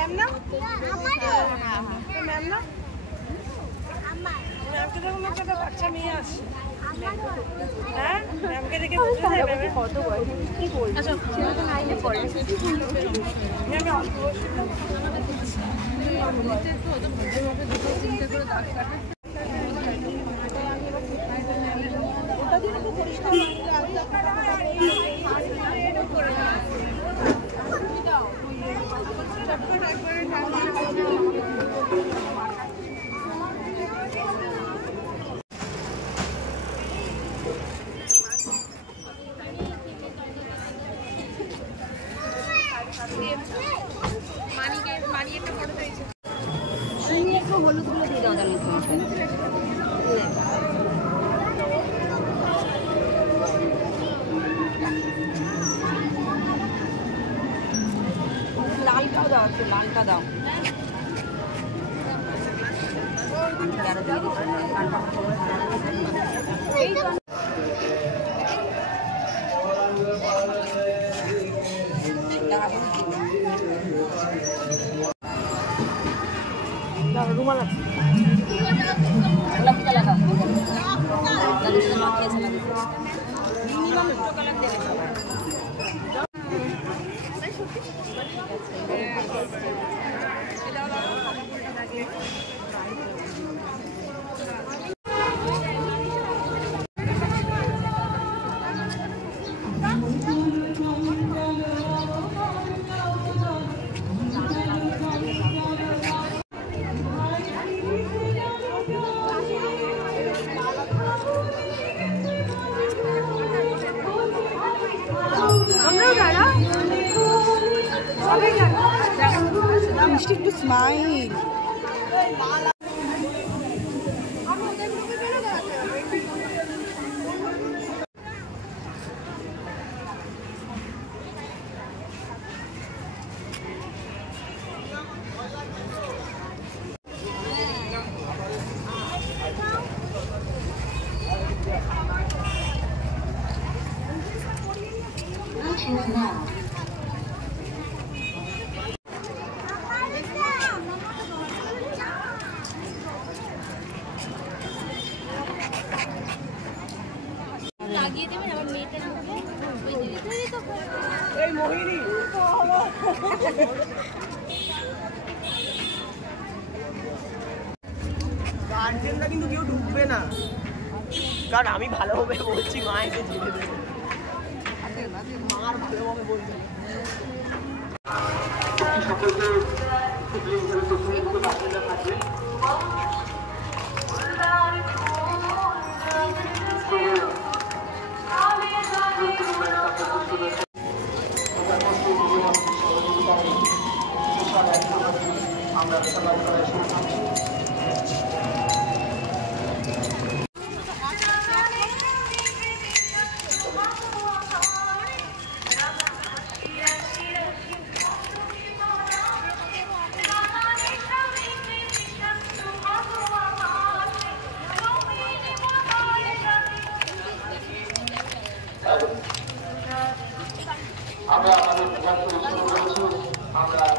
ma'am ना ma'am ना ma'am के देखो मैं कत বাচ্চা মেয়ে আছে হ্যাঁ ম্যামকে দেখে বুঝতে যাবে কত বয়স কি বলবো আচ্ছা ছেলে তো 9 এ পড়ে আমি অল্প বয়সী নিচে তো ওটা ভাবে দুটো তিনটে করে দাগ কাটে ওটা দিয়ে তো পরিষ্কার করে দাও চটপট একবারে মানি একটা ফটো চাইছে তুমি একটু হলুদগুলো দিয়ে দাও তাহলে লালটা দাও একটু লালটা দাও রুমাল আছে মিনিমাম 2 কালার দেবে একটু স্মাইল লাগিয়ে দেবেন আবার মেয়েটার মুখে ওই দিদি তো এই মোহিনী গার্জেনরা কিন্তু কেউ ঢুকবে না কারণ আমি ভালোভাবে বলছি মা এসে যেতে দেবে মার ভালোভাবে বলছি সকলকে আমরা সবাই শুরু করছি আমরা আমাদের যাত্রা শুরু করেছি আমরা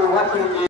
শুভাশিস